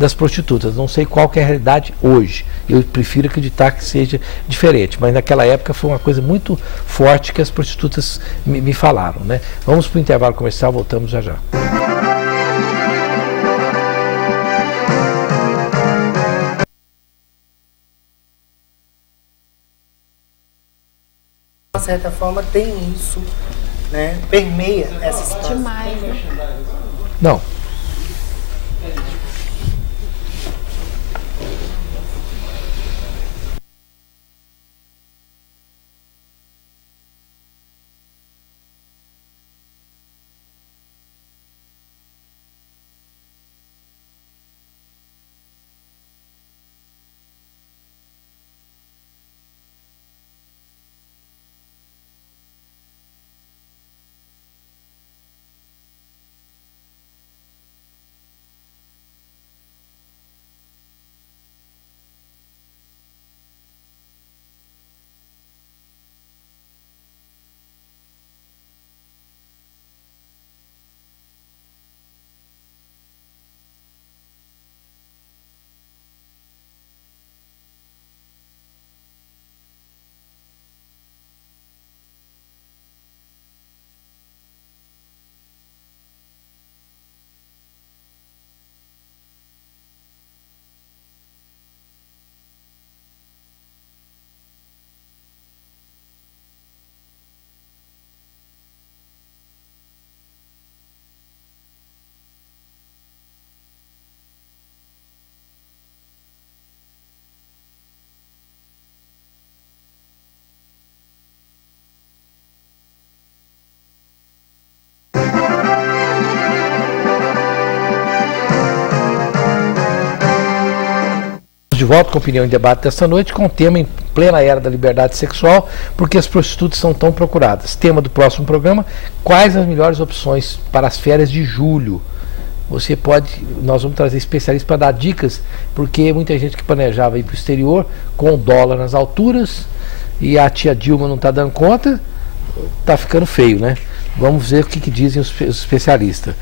das prostitutas. Não sei qual que é a realidade hoje. Eu prefiro acreditar que seja diferente, mas naquela época foi uma coisa muito forte que as prostitutas me falaram, né? Vamos para o intervalo comercial, voltamos já já. De certa forma tem isso, né? Permeia essa situação. Demais, né? Não. De volta com a opinião em debate desta noite, com o tema em plena era da liberdade sexual, porque as prostitutas são tão procuradas. Tema do próximo programa: quais as melhores opções para as férias de julho? Você pode, nós vamos trazer especialistas para dar dicas, porque muita gente que planejava ir para o exterior com o dólar nas alturas e a tia Dilma não está dando conta, está ficando feio, né? Vamos ver o que dizem os especialistas.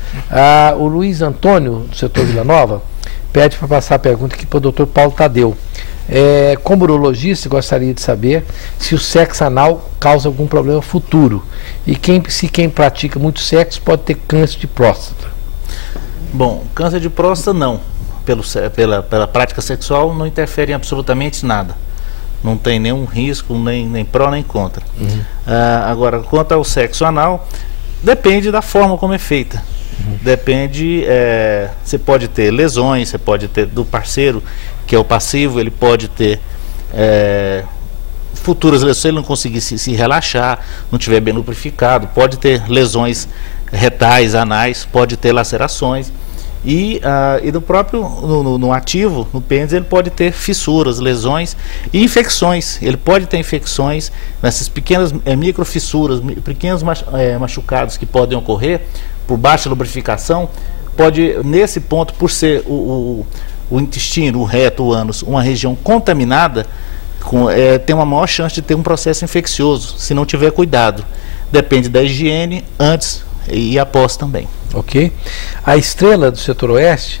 O Luiz Antônio, do setor Vila Nova, pede para passar a pergunta aqui para o Dr. Paulo Tadeu. Como urologista, gostaria de saber se o sexo anal causa algum problema futuro e se quem pratica muito sexo pode ter câncer de próstata. Bom, câncer de próstata não. Pela prática sexual não interfere em absolutamente nada. Não tem nenhum risco, nem pró nem contra. Agora, quanto ao sexo anal, depende da forma como é feita. Depende, você pode ter lesões, você pode ter do parceiro, que é o passivo, ele pode ter futuras lesões, se ele não conseguir se relaxar, não estiver bem lubrificado, pode ter lesões retais, anais, pode ter lacerações. E no próprio, no ativo, no pênis, ele pode ter fissuras, lesões e infecções. Ele pode ter infecções nessas pequenas microfissuras, pequenos machucados que podem ocorrer por baixa lubrificação. Pode, nesse ponto, por ser o intestino, o reto, o ânus, uma região contaminada, tem uma maior chance de ter um processo infeccioso, se não tiver cuidado. Depende da higiene antes e após também. Ok. A Estrela, do setor oeste,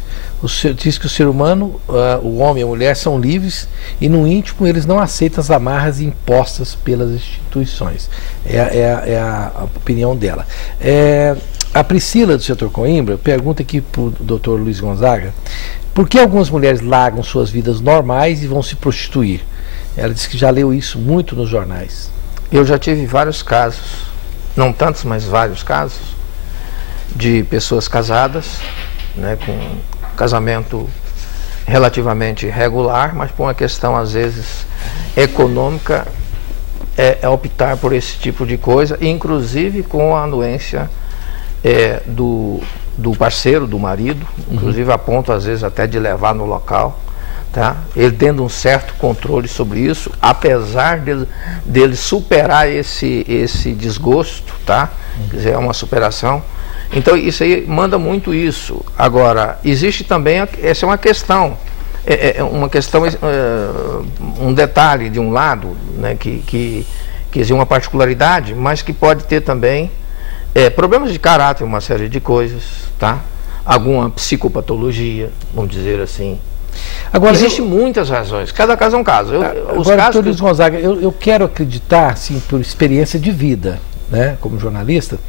diz que o ser humano, o homem e a mulher, são livres e no íntimo eles não aceitam as amarras impostas pelas instituições. É a opinião dela. A Priscila, do setor Coimbra, pergunta aqui para o Dr. Luiz Gonzaga: por que algumas mulheres largam suas vidas normais e vão se prostituir? Ela diz que já leu isso muito nos jornais. Eu já tive vários casos, não tantos, mas vários casos, de pessoas casadas, né, com casamento relativamente regular, mas por uma questão, às vezes, econômica, optar por esse tipo de coisa, inclusive com a anuência do parceiro, do marido, inclusive a ponto, às vezes, até de levar no local, tá? Ele tendo um certo controle sobre isso, apesar dele superar esse desgosto, tá? Quer dizer, é uma superação. Então isso aí manda muito isso. Agora, existe também, essa é uma questão, um detalhe de um lado, né, que existe uma particularidade, mas que pode ter também problemas de caráter, uma série de coisas, tá? alguma psicopatologia, vamos dizer assim. Agora, existem muitas razões, cada caso é um caso. Doutor Luiz Gonzaga, eu quero acreditar, assim, por experiência de vida, né, como jornalista,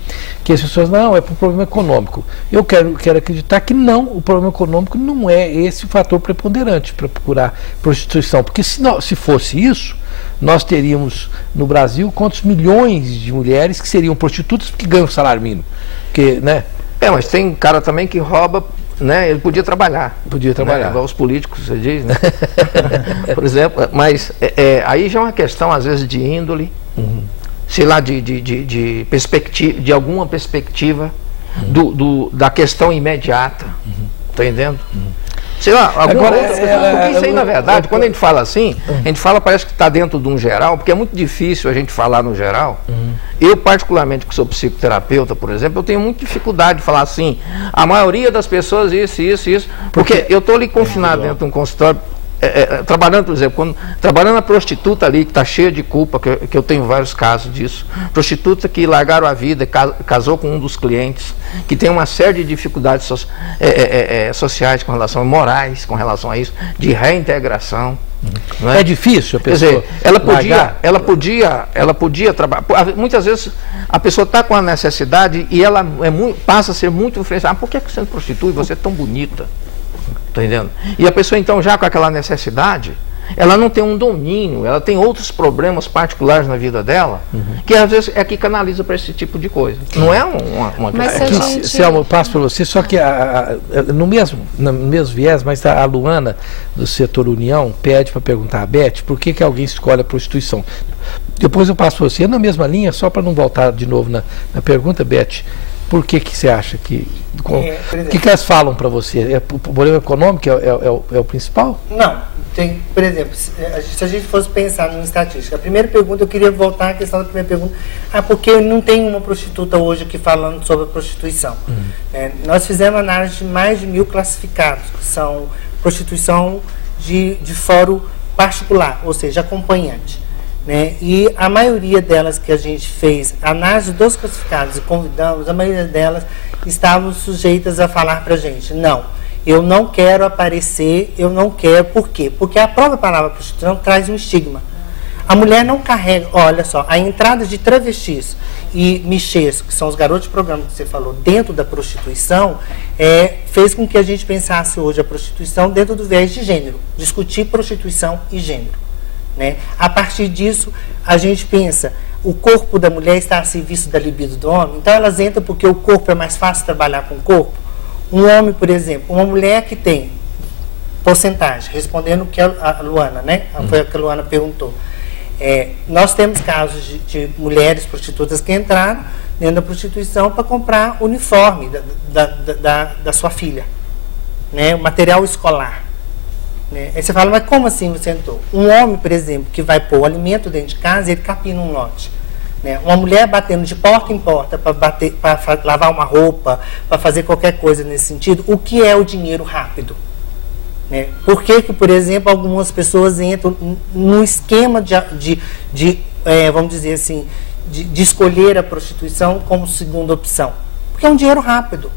que as pessoas, não, é por problema econômico. Eu quero acreditar que não, o problema econômico não é esse o fator preponderante para procurar prostituição, porque se fosse isso, nós teríamos no Brasil quantos milhões de mulheres que seriam prostitutas porque ganham salário mínimo. Porque, né? Mas tem cara também que rouba, né? Ele podia trabalhar. Podia trabalhar. Né? Igual os políticos, você diz, né? Por exemplo, mas aí já é uma questão, às vezes, de índole, sei lá, de perspectiva, de alguma perspectiva da questão imediata. Tá entendendo? Sei lá, alguma outra coisa, porque isso aí, na verdade, quando a gente fala assim, a gente fala, parece que está dentro de um geral, porque é muito difícil a gente falar no geral. Eu, particularmente, que sou psicoterapeuta, por exemplo, eu tenho muita dificuldade de falar assim, a maioria das pessoas isso, porque eu estou ali confinado dentro de um consultório, trabalhando, por exemplo, trabalhando a prostituta ali, que está cheia de culpa, que eu tenho vários casos disso, prostituta que largaram a vida, casou com um dos clientes, que tem uma série de dificuldades sociais com relação, morais com relação a isso, de reintegração. Não é? É difícil a pessoa. Quer dizer, ela podia trabalhar. Muitas vezes a pessoa está com a necessidade e ela passa a ser muito influenciada. Por que você não prostitui? Você é tão bonita. Tá entendendo? E a pessoa, então, já com aquela necessidade, ela não tem um domínio, ela tem outros problemas particulares na vida dela, que às vezes é que canaliza para esse tipo de coisa. Não é uma questão. Selma, eu passo para você, só que no mesmo viés, mas a Luana, do setor União, pede para perguntar a Beth por que alguém escolhe a prostituição. Depois eu passo para você, na mesma linha, só para não voltar de novo na pergunta, Beth. Por que você acha que... O que elas falam para você? O problema econômico é o principal? Não. Tem, por exemplo, se a gente fosse pensar em estatística, a primeira pergunta, eu queria voltar à questão da primeira pergunta. Porque não tem uma prostituta hoje aqui falando sobre a prostituição. Nós fizemos análise de mais de 1000 classificados, que são prostituição de fórum particular, ou seja, acompanhante. E a maioria delas que a gente fez análise dos classificados e convidamos, a maioria delas estavam sujeitas a falar para a gente, não, eu não quero aparecer, eu não quero, por quê? Porque a própria palavra prostituição traz um estigma. A mulher não carrega, olha só, a entrada de travestis e michês, que são os garotos de programa que você falou, dentro da prostituição, fez com que a gente pensasse hoje a prostituição dentro do viés de gênero, discutir prostituição e gênero. A partir disso, a gente pensa, o corpo da mulher está a serviço da libido do homem, então elas entram porque o corpo é mais fácil trabalhar com o corpo. Um homem, por exemplo, uma mulher que tem porcentagem, respondendo o que a Luana, foi o que a Luana perguntou. Nós temos casos de mulheres prostitutas que entraram dentro da prostituição para comprar uniforme da sua filha, o material escolar. Aí você fala, mas como assim você entrou? Um homem, por exemplo, que vai pôr o alimento dentro de casa, ele capina um lote. Uma mulher batendo de porta em porta para lavar uma roupa, para fazer qualquer coisa nesse sentido, o que é o dinheiro rápido? Por que, por exemplo, algumas pessoas entram num esquema vamos dizer assim, de escolher a prostituição como segunda opção? Porque é um dinheiro rápido.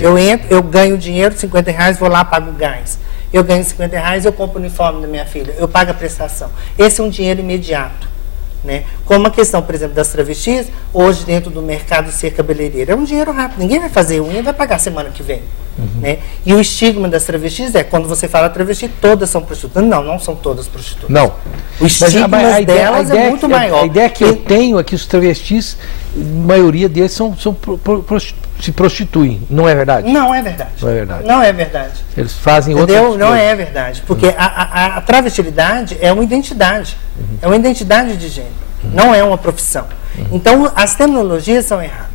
Eu entro, eu ganho dinheiro, R$50, vou lá, pago o gás. Eu ganho R$50, eu compro o uniforme da minha filha, eu pago a prestação. Esse é um dinheiro imediato. Como a questão, por exemplo, das travestis, hoje dentro do mercado ser cabeleireiro, é um dinheiro rápido. Ninguém vai fazer unha, vai pagar semana que vem. E o estigma das travestis quando você fala travesti, todas são prostitutas. Não, não são todas prostitutas. Não. O estigma delas é muito maior. A ideia que eu tenho é que os travestis, a maioria deles se prostituem. Não é verdade? Não é verdade. Não é verdade. Não é verdade. Eles fazem outras coisas. Não é verdade. Porque a travestilidade é uma identidade. É uma identidade de gênero. Não é uma profissão. Então, as terminologias são erradas.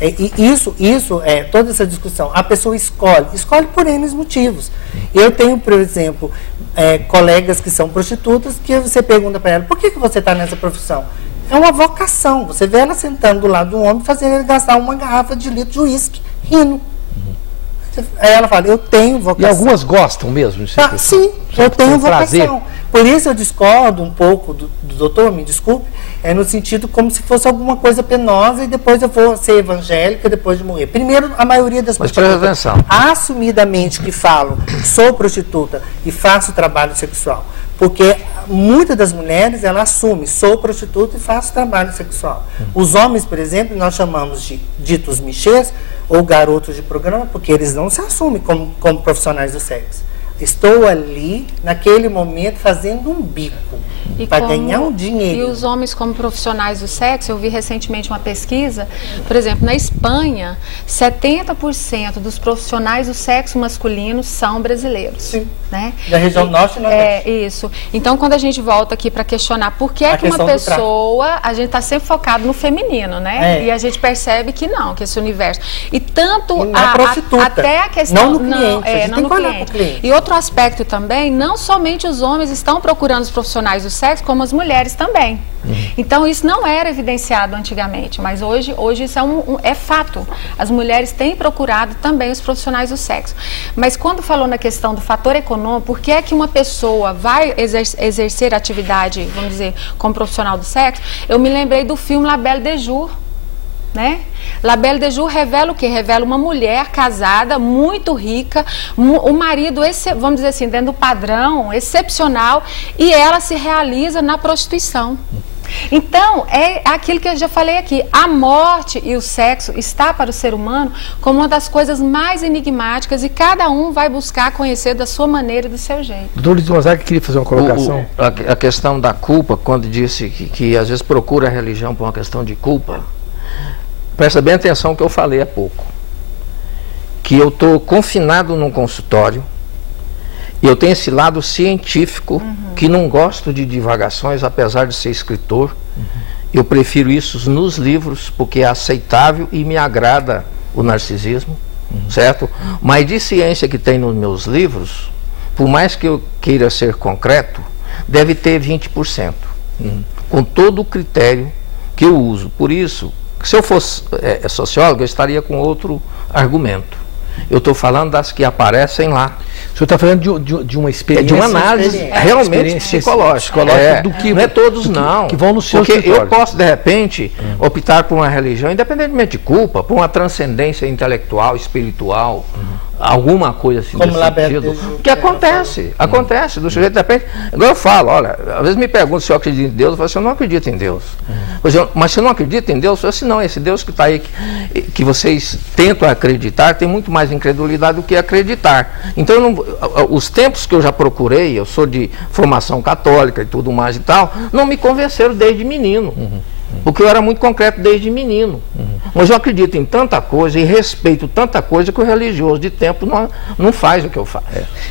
E isso é toda essa discussão. A pessoa escolhe por N motivos. Eu tenho, por exemplo, colegas que são prostitutas que você pergunta para ela, por que você está nessa profissão? É uma vocação. Você vê ela sentando do lado do homem, fazendo ele gastar uma garrafa de litro de uísque, rindo. Aí ela fala, eu tenho vocação. E algumas gostam mesmo? Sim, eu tenho vocação. por isso eu discordo um pouco do doutor, me desculpe, no sentido como se fosse alguma coisa penosa e depois eu vou ser evangélica depois de morrer. Primeiro, a maioria das prostitutas assumidamente que falam, sou prostituta e faço trabalho sexual. Porque muitas das mulheres, ela assume, sou prostituta e faço trabalho sexual. Os homens, por exemplo, nós chamamos de ditos michês ou garotos de programa, porque eles não se assumem como profissionais do sexo. Estou ali, naquele momento, fazendo um bico para ganhar um dinheiro. E os homens como profissionais do sexo, eu vi recentemente uma pesquisa, por exemplo, na Espanha, 70% dos profissionais do sexo masculino são brasileiros. Sim. Né? Da região norte e nordeste. Isso. Então, quando a gente volta aqui para questionar por que é que uma pessoa, a gente está sempre focado no feminino, né? E a gente percebe que não, que esse universo. E tanto até a questão... Não no cliente, não no cliente. E outro aspecto também, não somente os homens estão procurando os profissionais do sexo, como as mulheres também. Então, isso não era evidenciado antigamente, mas hoje isso é fato. As mulheres têm procurado também os profissionais do sexo. Mas quando falou na questão do fator econômico, por que é que uma pessoa vai exercer atividade, vamos dizer, como profissional do sexo? Eu me lembrei do filme La Belle de Jour, né? La Belle de Jour revela o quê? Revela uma mulher casada, muito rica, o marido, vamos dizer assim, dentro do padrão, excepcional, e ela se realiza na prostituição. Então, é aquilo que eu já falei aqui, a morte e o sexo está para o ser humano como uma das coisas mais enigmáticas e cada um vai buscar conhecer da sua maneira e do seu jeito. Doutor Luiz Gonzaga queria fazer uma colocação. A questão da culpa, quando disse que às vezes procura a religião por uma questão de culpa, presta bem atenção no que eu falei há pouco, que eu estou confinado num consultório e eu tenho esse lado científico que não gosto de divagações, apesar de ser escritor. Eu prefiro isso nos livros, porque é aceitável e me agrada o narcisismo, certo? Mas de ciência que tem nos meus livros, por mais que eu queira ser concreto, deve ter 20%, com todo o critério que eu uso. Por isso, se eu fosse sociólogo, eu estaria com outro argumento. Eu estou falando das que aparecem lá. O senhor está falando de uma experiência... de uma análise realmente psicológica. Do que, não é todos, não. Que vão no seu Porque eu posso, de repente, optar por uma religião, independentemente de culpa, por uma transcendência intelectual, espiritual, alguma coisa assim como desse sentido. Que acontece. Do sujeito, de repente... Agora eu falo, olha, às vezes me perguntam se eu acredito em Deus, eu falo assim, eu não acredito em Deus. Mas se eu não acredito em Deus, eu falo assim, não, esse Deus que está aí, que vocês tentam acreditar, tem muito mais incredulidade do que acreditar. Então, os tempos que eu já procurei, eu sou de formação católica e tudo mais e tal, não me convenceram desde menino. Porque eu era muito concreto desde menino. Mas eu acredito em tanta coisa e respeito tanta coisa que o religioso de tempo não faz o que eu faço.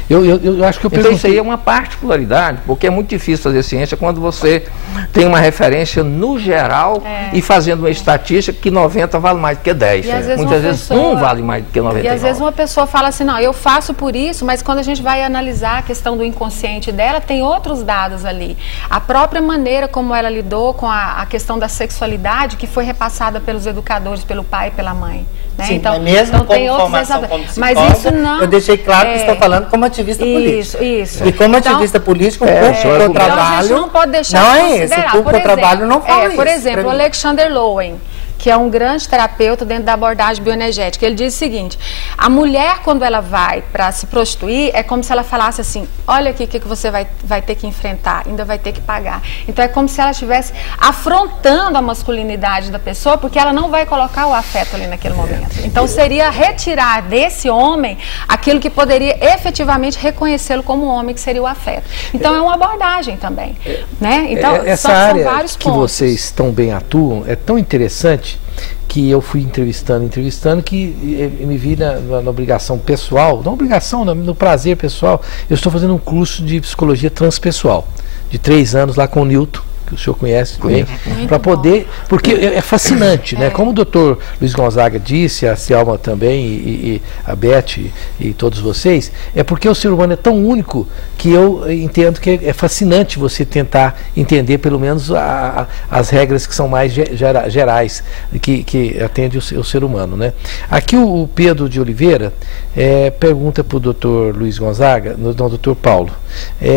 Eu acho que eu então isso aí é uma particularidade, porque é muito difícil fazer ciência quando você tem uma referência no geral e fazendo uma estatística que 90 vale mais do que 10. Muitas vezes um vale mais do que 99. E às vezes uma pessoa fala assim, não, eu faço por isso, mas quando a gente vai analisar a questão do inconsciente dela, tem outros dados ali. A própria maneira como ela lidou com a questão da sexualidade que foi repassada pelos educadores, pelo pai e pela mãe. Né? Sim, então, mesmo então como formação como psicóloga, mas isso não, eu deixei claro que estou falando como ativista político. Isso. E como ativista político, o público que eu trabalho... a gente não pode deixar não de é esse, o público que eu trabalho não fala isso. Por exemplo, o Alexander Lowen, que é um grande terapeuta dentro da abordagem bioenergética. Ele diz o seguinte, a mulher, quando ela vai para se prostituir, é como se ela falasse assim, olha aqui o que você vai ter que enfrentar, ainda vai ter que pagar. Então é como se ela estivesse afrontando a masculinidade da pessoa, porque ela não vai colocar o afeto ali naquele momento. Então seria retirar desse homem aquilo que poderia efetivamente reconhecê-lo como homem, que seria o afeto. Então é uma abordagem também. Né? Então, essa são área vários que pontos. vocês tão bem atuam é tão interessante que eu fui entrevistando, que me vi na obrigação pessoal, não obrigação, no prazer pessoal. Eu estou fazendo um curso de psicologia transpessoal, de 3 anos lá com o Newton, que o senhor conhece bem, Muito para bom. poder, porque é fascinante, né? Como o doutor Luiz Gonzaga disse, a Selma também, e a Beth e todos vocês, é porque o ser humano é tão único que eu entendo que é fascinante você tentar entender pelo menos as regras que são mais gerais, que atende o ser humano, né? Aqui o Pedro de Oliveira pergunta para o doutor Luiz Gonzaga, não, doutor Paulo,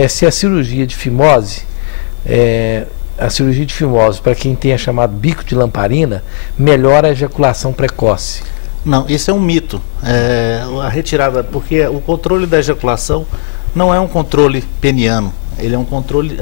se a cirurgia de fimose, para quem tenha chamado bico de lamparina, melhora a ejaculação precoce. Não, isso é um mito. A retirada, porque o controle da ejaculação não é um controle peniano, ele é um controle